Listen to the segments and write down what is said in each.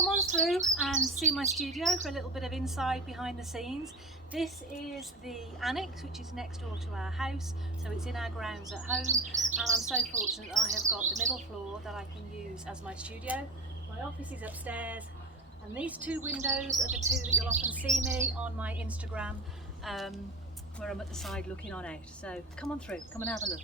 come on through and see my studio for a little bit of inside behind the scenes. This is the annex, which is next door to our house, so it's in our grounds at home, and I'm so fortunate that I have got the middle floor that I can use as my studio. My office is upstairs, and these two windows are the two that you'll often see me on my Instagram, where I'm at the side looking on out. So come on through, come and have a look.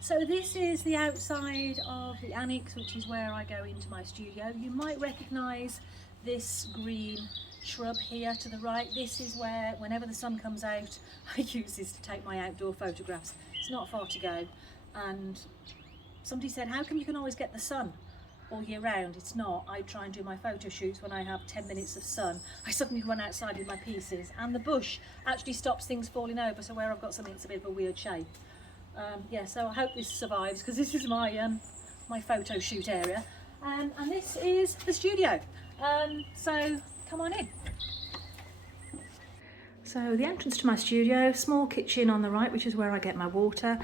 So this is the outside of the annex, which is where I go into my studio. You might recognise this green shrub here to the right. This is where, whenever the sun comes out, I use this to take my outdoor photographs. It's not far to go. And somebody said, how come you can always get the sun all year round? It's not. I try and do my photo shoots when I have 10 minutes of sun. I suddenly run outside with my pieces, and the bush actually stops things falling over, so where I've got something that's a bit of a weird shape. Yeah, so I hope this survives, because this is my my photo shoot area, and this is the studio. So come on in. So the entrance to my studio, small kitchen on the right, which is where I get my water,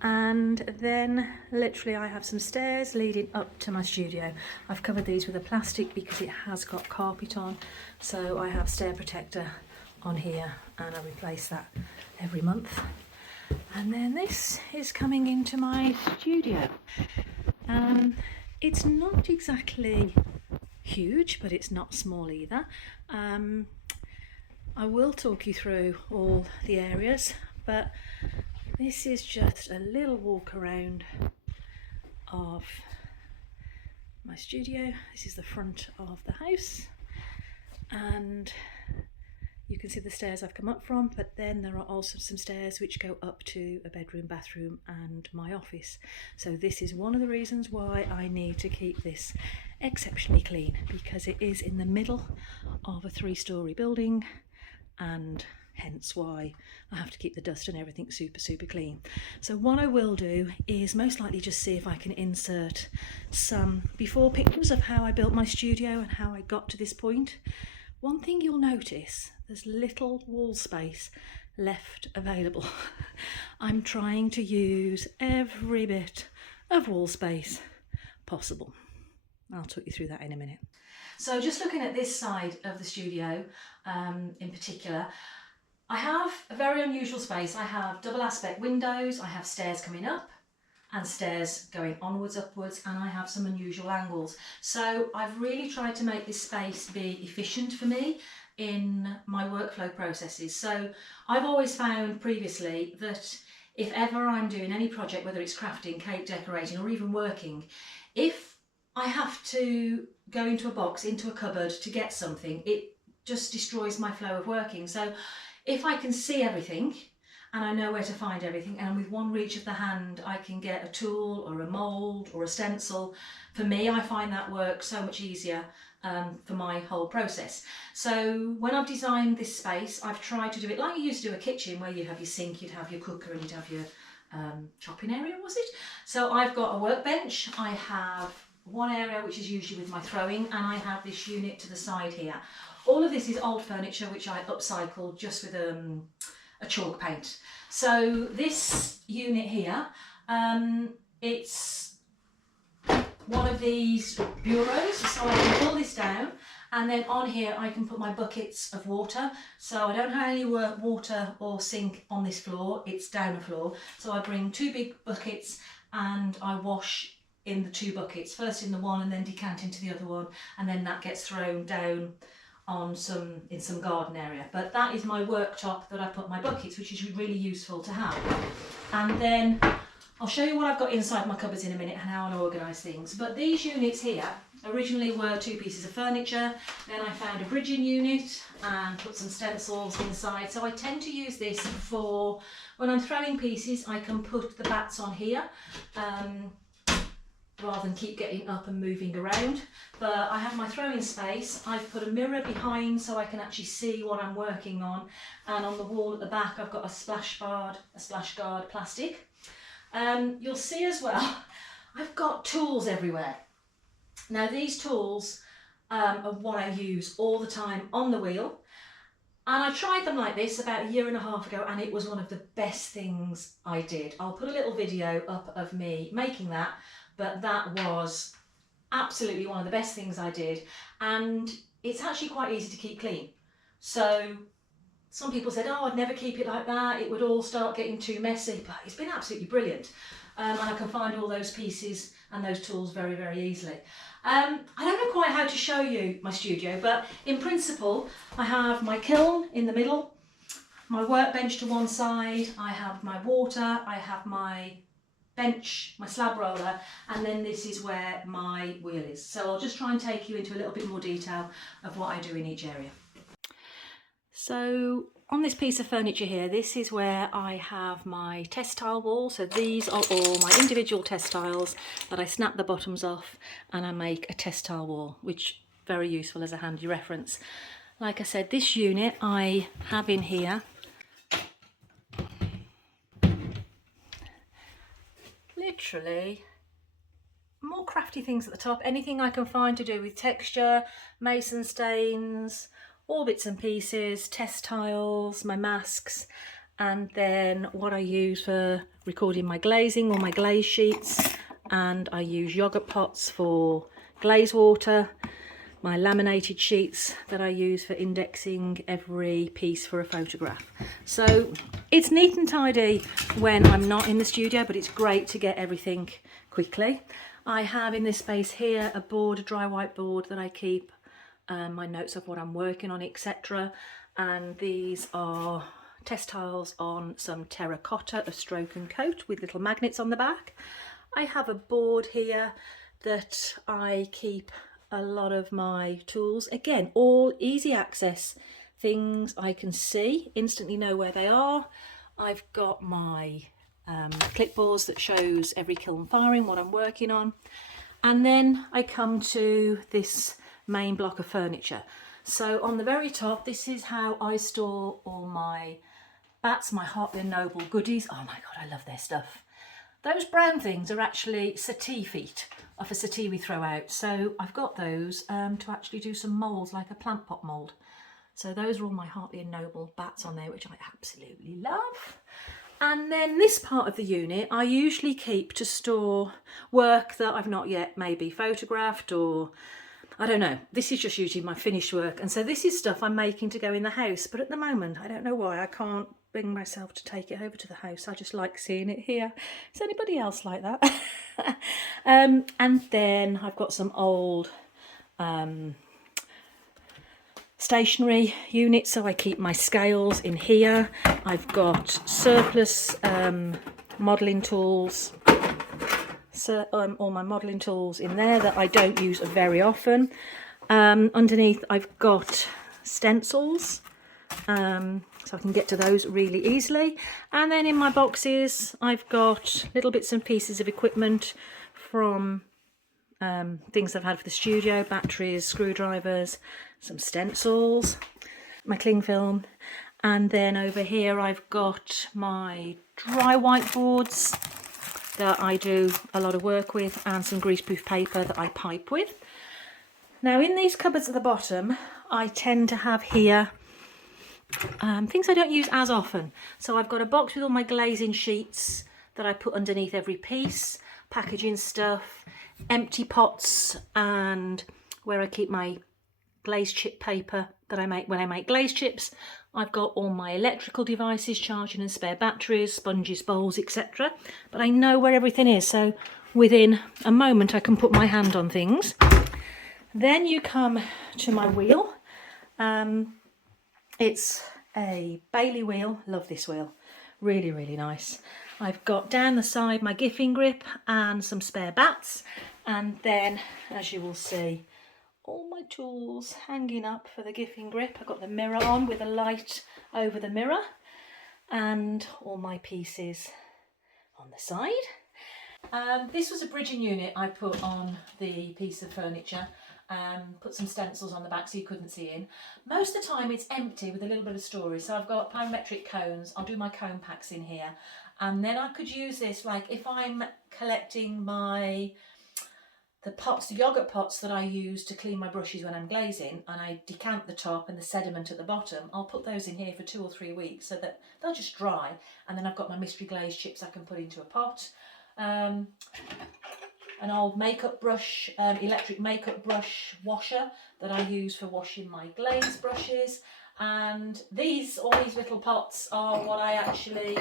and then literally I have some stairs leading up to my studio. I've covered these with a plastic because it has got carpet on, so I have stair protector on here, and I replace that every month. And then this is coming into my studio. It's not exactly huge, but it's not small either. I will talk you through all the areas, but this is just a little walk around of my studio. This is the front of the house, and you can see the stairs I've come up from, but then there are also some stairs which go up to a bedroom, bathroom and my office. So this is one of the reasons why I need to keep this exceptionally clean, because it is in the middle of a 3-storey building, and hence why I have to keep the dust and everything super clean. So what I will do is most likely just see if I can insert some before pictures of how I built my studio and how I got to this point. One thing you'll notice, there's little wall space left available. I'm trying to use every bit of wall space possible. I'll talk you through that in a minute. So just looking at this side of the studio in particular, I have a very unusual space. I have double aspect windows, I have stairs coming up and stairs going onwards, upwards, and I have some unusual angles. So I've really tried to make this space be efficient for me in my workflow processes. So I've always found previously that if ever I'm doing any project, whether it's crafting, cake decorating, or even working, if I have to go into a box, into a cupboard to get something, it just destroys my flow of working. So if I can see everything, and I know where to find everything, and with one reach of the hand I can get a tool or a mould or a stencil, for me I find that work so much easier for my whole process. So when I've designed this space, I've tried to do it like you used to do a kitchen, where you'd have your sink, you'd have your cooker, and you'd have your chopping area, was it? So I've got a workbench, I have one area which is usually with my throwing, and I have this unit to the side here. All of this is old furniture which I upcycled just with a chalk paint. So this unit here, it's one of these bureaus, so I can pull this down, and then on here I can put my buckets of water. So I don't have any water or sink on this floor, it's down the floor. So I bring 2 big buckets and I wash in the 2 buckets, first in the one and then decant into the other one, and then that gets thrown down on in some garden area. But that is my worktop that I put my buckets, which is really useful to have. And then I'll show you what I've got inside my cupboards in a minute and how I organise things. But these units here originally were 2 pieces of furniture. Then I found a bridging unit and put some stencils inside. So I tend to use this for when I'm throwing pieces. I can put the bats on here rather than keep getting up and moving around. But I have my throwing space. I've put a mirror behind so I can actually see what I'm working on, and on the wall at the back I've got a splash guard plastic. You'll see as well I've got tools everywhere. Now these tools are what I use all the time on the wheel. And I tried them like this about 1.5 years ago, and it was one of the best things I did. I'll put a little video up of me making that, but that was absolutely one of the best things I did. And it's actually quite easy to keep clean. So some people said, oh, I'd never keep it like that, it would all start getting too messy, but it's been absolutely brilliant. And I can find all those pieces and those tools very, very easily. I don't know quite how to show you my studio, but in principle, I have my kiln in the middle, my workbench to one side, I have my water, I have my bench, my slab roller, and then this is where my wheel is. So I'll just try and take you into a little bit more detail of what I do in each area. So on this piece of furniture here, this is where I have my test tile wall. So these are all my individual test tiles that I snap the bottoms off and I make a test tile wall, which is very useful as a handy reference. Like I said, this unit I have in here literally more crafty things at the top, anything I can find to do with texture, mason stains, all bits and pieces, test tiles, my masks, and then what I use for recording my glazing or my glaze sheets, and I use yogurt pots for glaze water, my laminated sheets that I use for indexing every piece for a photograph. So it's neat and tidy when I'm not in the studio, but it's great to get everything quickly. I have in this space here a board, a dry whiteboard that I keep my notes of what I'm working on, etc. And these are test tiles on some terracotta of stroke and coat with little magnets on the back. I have a board here that I keep a lot of my tools, again all easy access things I can see, instantly know where they are. I've got my clipboards that shows every kiln firing, what I'm working on, and then I come to this main block of furniture. So on the very top, this is how I store all my bats, my Hartley & Noble goodies. Oh my god, I love their stuff. Those brown things are actually settee feet off a settee we throw out. So I've got those to actually do some moulds, like a plant pot mould. So those are all my Hartley & Noble bats on there, which I absolutely love. And then this part of the unit I usually keep to store work that I've not yet maybe photographed, or I don't know, this is just usually my finished work. And so this is stuff I'm making to go in the house, but at the moment I don't know why I can't bring myself to take it over to the house. I just like seeing it here. Is anybody else like that? And then I've got some old stationery units, so I keep my scales in here. I've got surplus modelling tools, so all my modelling tools in there that I don't use very often. Underneath I've got stencils, so I can get to those really easily. And then in my boxes I've got little bits and pieces of equipment from things I've had for the studio, batteries, screwdrivers, some stencils, my cling film, and then over here I've got my dry whiteboards that I do a lot of work with, and some greaseproof paper that I pipe with. Now in these cupboards at the bottom I tend to have here things I don't use as often. So I've got a box with all my glazing sheets that I put underneath every piece, packaging stuff, empty pots, and where I keep my glaze chip paper that I make when I make glaze chips. I've got all my electrical devices, charging and spare batteries, sponges, bowls, etc. But I know where everything is, so within a moment I can put my hand on things. Then you come to my wheel. It's a Bailey wheel. Love this wheel. Really, really nice. I've got down the side my giffing grip and some spare bats, and then, as you will see, all my tools hanging up for the giffing grip. I've got the mirror on with a light over the mirror, and all my pieces on the side. This was a bridging unit I put on the piece of furniture, put some stencils on the back so you couldn't see in. Most of the time it's empty with a little bit of storage, so I've got parametric cones. I'll do my cone packs in here, and then I could use this like if I'm collecting my the pots, the yoghurt pots that I use to clean my brushes when I'm glazing, and I decant the top and the sediment at the bottom, I'll put those in here for 2 or 3 weeks so that they'll just dry, and then I've got my mystery glaze chips I can put into a pot. An old makeup brush, electric makeup brush washer that I use for washing my glaze brushes, and all these little pots are what I actually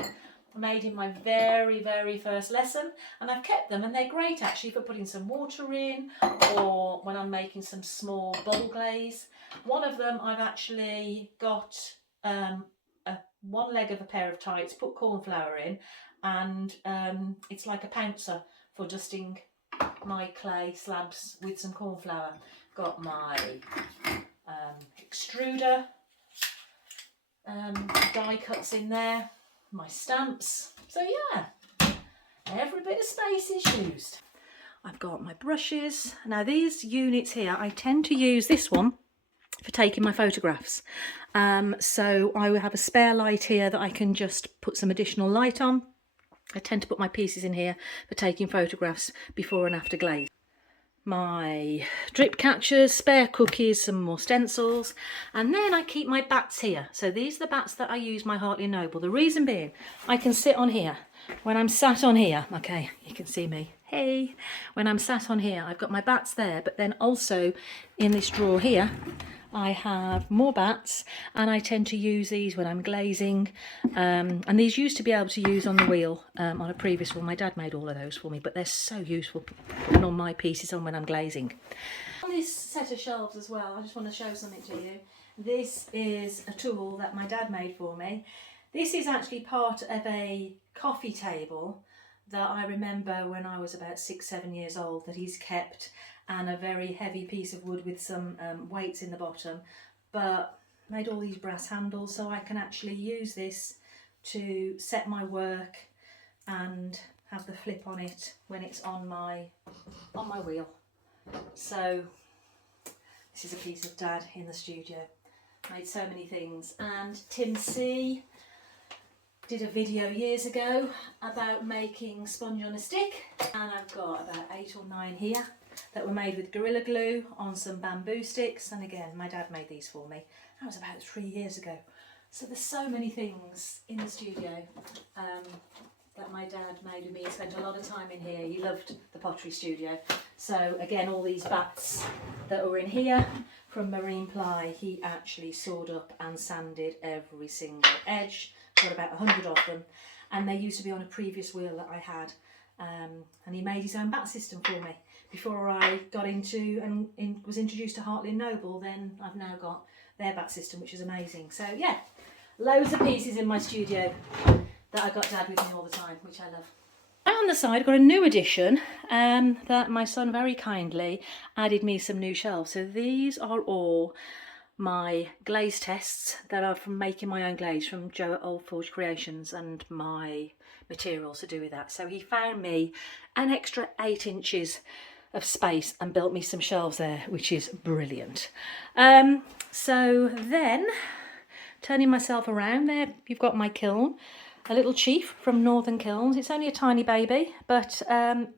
made in my very first lesson, and I've kept them, and they're great actually for putting some water in, or when I'm making some small bubble glaze. One of them I've actually got one leg of a pair of tights, put corn flour in, and it's like a pouncer for dusting my clay slabs with some corn flour. Got my extruder, die cuts in there, my stamps. So yeah, every bit of space is used. I've got my brushes. Now these units here, I tend to use this one for taking my photographs. So I will have a spare light here that I can just put some additional light on. I tend to put my pieces in here for taking photographs before and after glaze. My drip catchers, spare cookies, some more stencils, and then I keep my bats here. So these are the bats that I use my Hartley & Noble. The reason being, I can sit on here. When I'm sat on here, okay, you can see me, hey. When I'm sat on here, I've got my bats there, but then also in this drawer here, I have more bats, and I tend to use these when I'm glazing, and these used to be able to use on the wheel on a previous one. My dad made all of those for me, but they're so useful putting all my pieces on when I'm glazing. On this set of shelves as well, I just want to show something to you. This is a tool that my dad made for me. This is actually part of a coffee table that I remember when I was about 6-7 years old that he's kept, and a very heavy piece of wood with some weights in the bottom, but made all these brass handles so I can actually use this to set my work and have the flip on it when it's on my wheel. So this is a piece of Dad in the studio. Made so many things. And Tim C did a video years ago about making sponge on a stick, and I've got about 8 or 9 here that were made with Gorilla Glue on some bamboo sticks, and again my dad made these for me. That was about 3 years ago. So there's so many things in the studio that my dad made with me. He spent a lot of time in here. He loved the Pottery Studio. So again, all these bats that were in here from marine ply, he actually sawed up and sanded every single edge. Got about 100 of them, and they used to be on a previous wheel that I had, and he made his own bat system for me. Before I got into and was introduced to Hartley & Noble, then I've now got their bat system, which is amazing. So yeah, loads of pieces in my studio that I got Dad with me all the time, which I love. On the side, I've got a new addition that my son very kindly added me some new shelves. So these are all my glaze tests that are from making my own glaze from Joe at Old Forge Creations, and my materials to do with that. So he found me an extra 8 inches of space and built me some shelves there, which is brilliant. So then, turning myself around there, you've got my kiln, a little Chief from Northern Kilns. It's only a tiny baby, but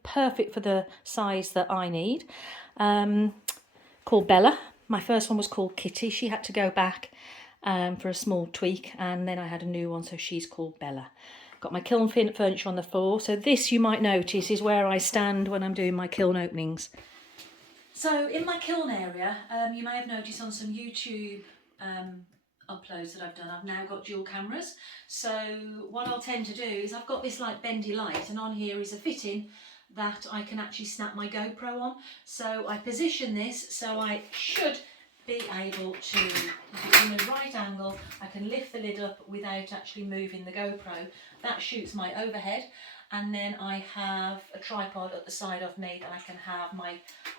perfect for the size that I need. Called Bella. My first one was called Kitty. She had to go back for a small tweak, and then I had a new one, so she's called Bella. Got my kiln furniture on the floor. So this, you might notice, is where I stand when I'm doing my kiln openings. So in my kiln area, you may have noticed on some YouTube uploads that I've done, I've now got dual cameras. So what I'll tend to do is I've got this like bendy light, and on here is a fitting that I can actually snap my GoPro on. So I position this so I should be able to, if it's in a right angle, I can lift the lid up without actually moving the GoPro. That shoots my overhead, and then I have a tripod at the side of me that I can have my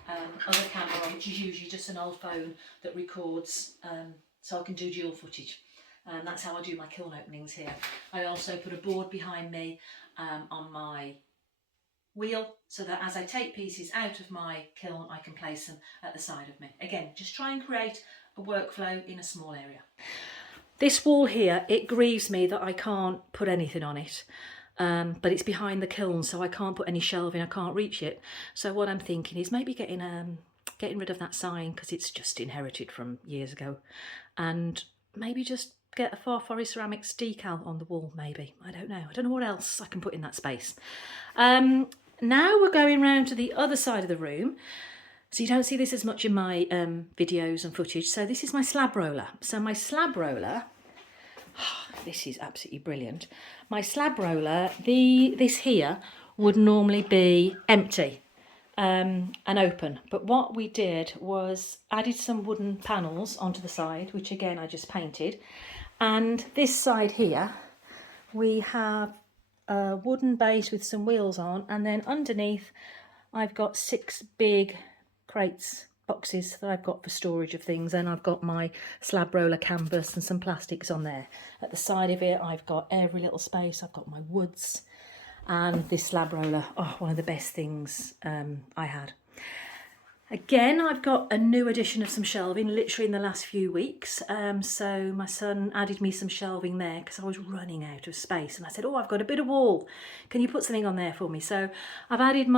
other camera on, which is usually just an old phone that records, so I can do dual footage. That's how I do my kiln openings here. I also put a board behind me on my wheel, so that as I take pieces out of my kiln, I can place them at the side of me. Again, just try and create a workflow in a small area. This wall here, it grieves me that I can't put anything on it. but it's behind the kiln, so I can't put any shelving, I can't reach it. So what I'm thinking is maybe getting rid of that sign, because it's just inherited from years ago, and maybe just get a Far Forest Ceramics decal on the wall, maybe. I don't know what else I can put in that space. Now we're going round to the other side of the room. So you don't see this as much in my videos and footage. So this is my slab roller. So my slab roller, this is absolutely brilliant. My slab roller, this here would normally be empty and open. But what we did was added some wooden panels onto the side, which again I just painted. And this side here, we have a wooden base with some wheels on, and then underneath I've got 6 big crates, boxes that I've got for storage of things, and I've got my slab roller canvas and some plastics on there. At the side of it I've got every little space, I've got my woods and this slab roller, one of the best things I had. Again, I've got a new addition of some shelving literally in the last few weeks. So my son added me some shelving there because I was running out of space, and I said, I've got a bit of wall. Can you put something on there for me? So I've added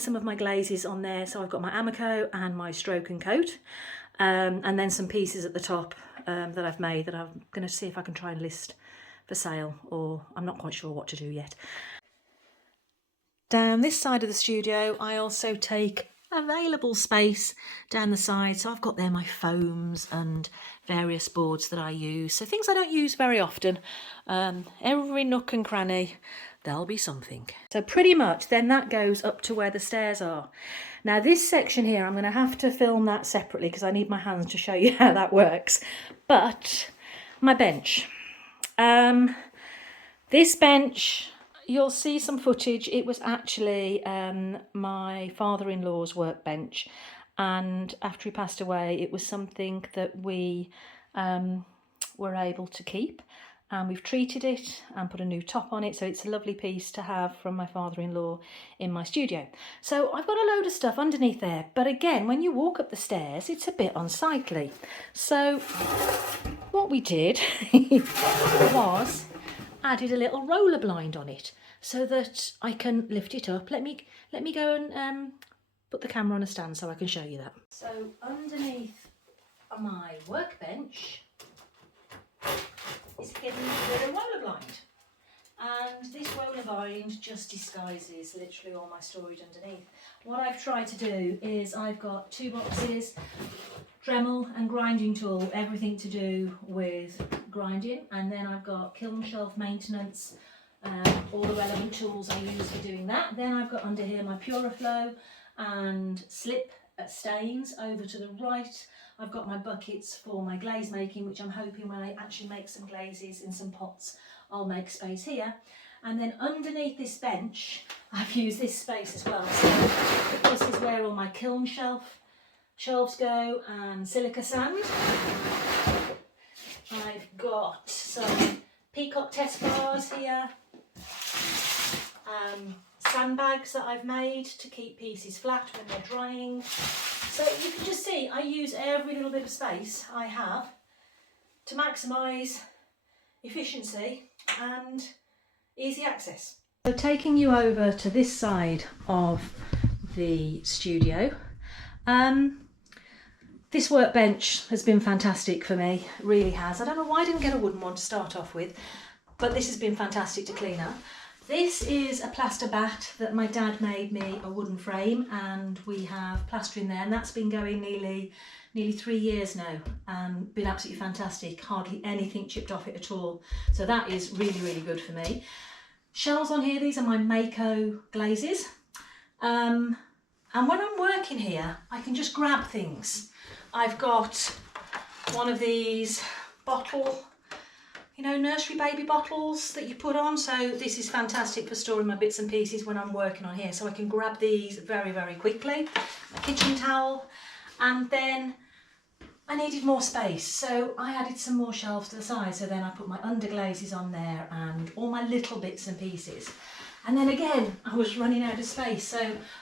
some of my glazes on there. So I've got my Amico and my Stroke and Coat, and then some pieces at the top that I've made that I'm going to see if I can try and list for sale, or I'm not quite sure what to do yet. Down this side of the studio, I also take available space down the side, so I've got there my foams and various boards that I use, so things I don't use very often. Every nook and cranny there'll be something. So pretty much then that goes up to where the stairs are. Now this section here, I'm going to have to film that separately because I need my hands to show you how that works. But my bench, this bench, you'll see some footage. It was actually my father-in-law's workbench, and after he passed away it was something that we were able to keep, and we've treated it and put a new top on it, so it's a lovely piece to have from my father-in-law in my studio. So I've got a load of stuff underneath there, but again, when you walk up the stairs it's a bit unsightly. So what we did was added a little roller blind on it so that I can lift it up. Let me go and put the camera on a stand so I can show you that. So underneath my workbench is hidden with a roller blind, and this roller blind just disguises literally all my storage underneath. What I've tried to do is I've got 2 boxes, Dremel and grinding tool, everything to do with grinding, and then I've got kiln shelf maintenance, all the relevant tools I use for doing that. Then I've got under here my Puriflow and slip stains. Over to the right I've got my buckets for my glaze making, which I'm hoping when I actually make some glazes in some pots I'll make space here. And then underneath this bench I've used this space as well. So this is where all my kiln shelves go, and silica sand. I've got some peacock test bars here, sandbags that I've made to keep pieces flat when they're drying. So you can just see I use every little bit of space I have to maximise efficiency and easy access. So taking you over to this side of the studio, this workbench has been fantastic for me, it really has. I don't know why I didn't get a wooden one to start off with, but this has been fantastic to clean up. This is a plaster bat that my dad made me a wooden frame, and we have plaster in there, and that's been going nearly 3 years now, and been absolutely fantastic. Hardly anything chipped off it at all, so that is really, really good for me. Shelves on here, these are my Mako glazes, and when I'm working here I can just grab things. I've got one of these bottle, nursery baby bottles that you put on, so this is fantastic for storing my bits and pieces when I'm working on here, so I can grab these very, very quickly. A kitchen towel, and then I needed more space, so I added some more shelves to the side, so then I put my underglazes on there and all my little bits and pieces. And then again, I was running out of space, so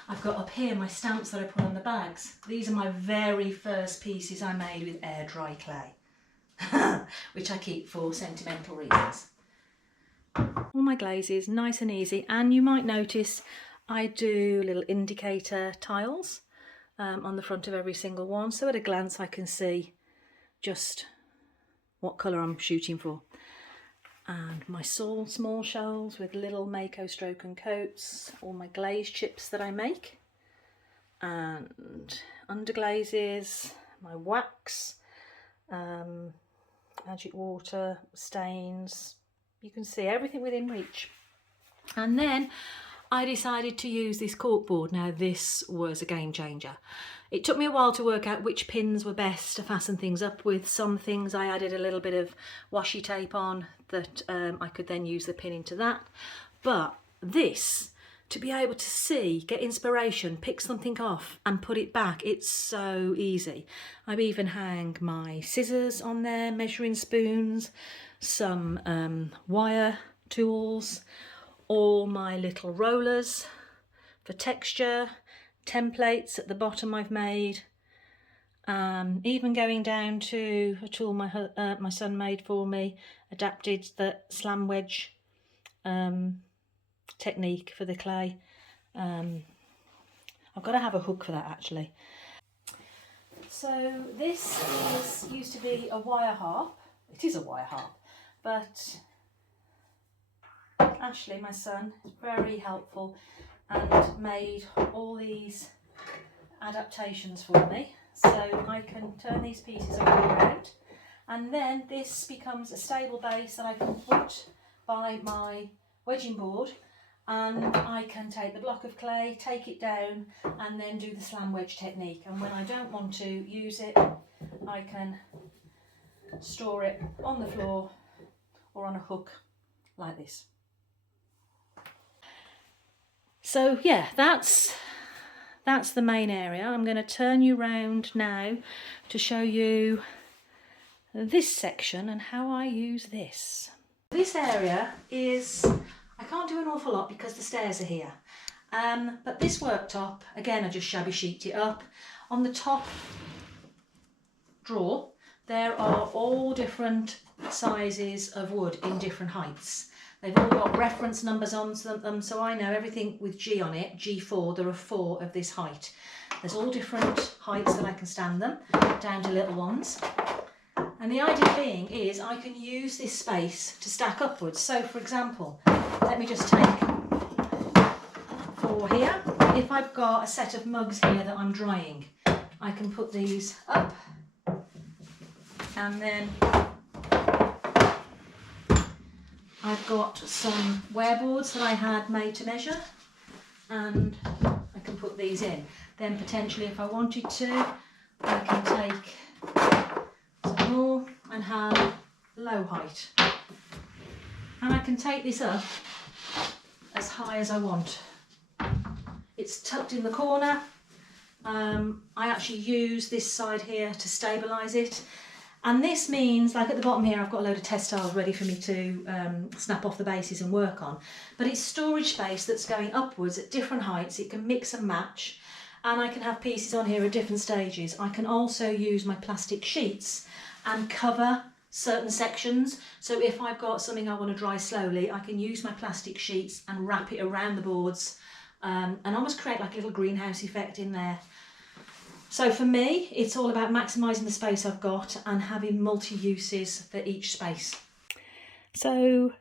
I've got up here my stamps that I put on the bags. These are my very first pieces I made with air dry clay, which I keep for sentimental reasons. all my glazes, nice and easy. And you might notice I do little indicator tiles on the front of every single one, so at a glance I can see just what colour I'm shooting for. And my small shells with little Mako stroke and coats, all my glaze chips that I make, and underglazes, my wax, magic water, stains. You can see everything within reach. And then I decided to use this corkboard. Now this was a game changer. It took me a while to work out which pins were best to fasten things up with. Some things I added a little bit of washi tape on that I could then use the pin into that. But this, to be able to see, get inspiration, pick something off and put it back, it's so easy. I've even hang my scissors on there, measuring spoons, some wire tools, all my little rollers for texture, templates at the bottom I've made, even going down to a tool my son made for me, adapted the slam wedge technique for the clay. I've got to have a hook for that actually. So this used to be a wire harp. It is a wire harp, but Ashley, my son, is very helpful and made all these adaptations for me, so I can turn these pieces all around, and then this becomes a stable base that I can put by my wedging board, and I can take the block of clay, take it down and then do the slam wedge technique, and when I don't want to use it I can store it on the floor or on a hook like this. So yeah, that's the main area. I'm going to turn you round now to show you this section and how I use this. This area is, I can't do an awful lot because the stairs are here, but this worktop, again I just shabby sheeted it up. On the top drawer there are all different sizes of wood in different heights. They've all got reference numbers on them, so I know everything with G on it, G4, there are 4 of this height. There's all different heights that I can stand them, down to little ones. And the idea being is I can use this space to stack upwards. So for example, let me just take 4 here. If I've got a set of mugs here that I'm drying, I can put these up, and then I've got some wear boards that I had made to measure, and I can put these in. Then potentially if I wanted to, I can take some more and have low height. And I can take this up as high as I want. It's tucked in the corner. I actually use this side here to stabilise it. And this means, like at the bottom here, I've got a load of test tiles ready for me to snap off the bases and work on. But it's storage space that's going upwards at different heights. It can mix and match. And I can have pieces on here at different stages. I can also use my plastic sheets and cover certain sections. So if I've got something I want to dry slowly, I can use my plastic sheets and wrap it around the boards and almost create like a little greenhouse effect in there. So for me, it's all about maximising the space I've got and having multi-uses for each space. So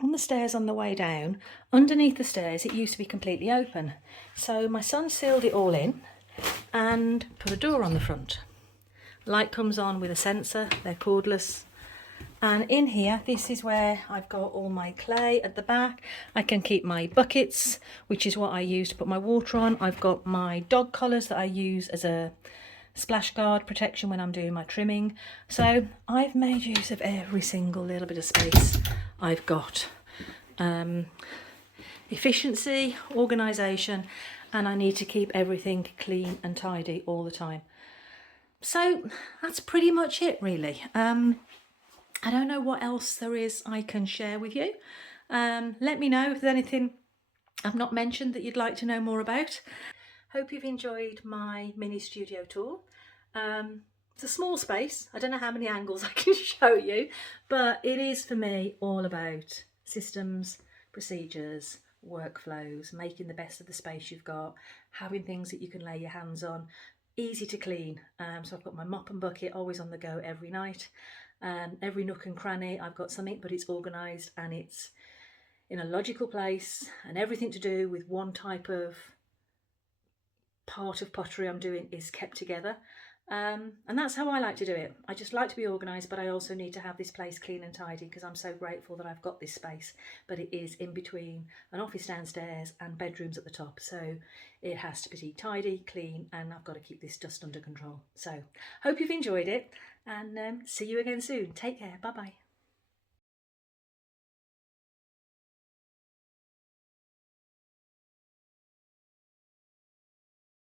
on the stairs on the way down, underneath the stairs, it used to be completely open. So my son sealed it all in and put a door on the front. Light comes on with a sensor, they're cordless. And in here, this is where I've got all my clay at the back. I can keep my buckets, which is what I use to put my water on. I've got my dog collars that I use as a splash guard protection when I'm doing my trimming. So I've made use of every single little bit of space I've got. Efficiency, organisation, and I need to keep everything clean and tidy all the time. So that's pretty much it really. I don't know what else there is I can share with you. Let me know if there's anything I've not mentioned that you'd like to know more about. Hope you've enjoyed my mini studio tour. It's a small space. I don't know how many angles I can show you, but it is for me all about systems, procedures, workflows, making the best of the space you've got, having things that you can lay your hands on, easy to clean. So I've got my mop and bucket always on the go every night. Every nook and cranny I've got something, but it's organised and it's in a logical place, and everything to do with one type of part of pottery I'm doing is kept together. And that's how I like to do it. I just like to be organised, but I also need to have this place clean and tidy because I'm so grateful that I've got this space. But it is in between an office downstairs and bedrooms at the top, so it has to be tidy, clean, and I've got to keep this dust under control. So hope you've enjoyed it, and see you again soon. Take care. Bye bye.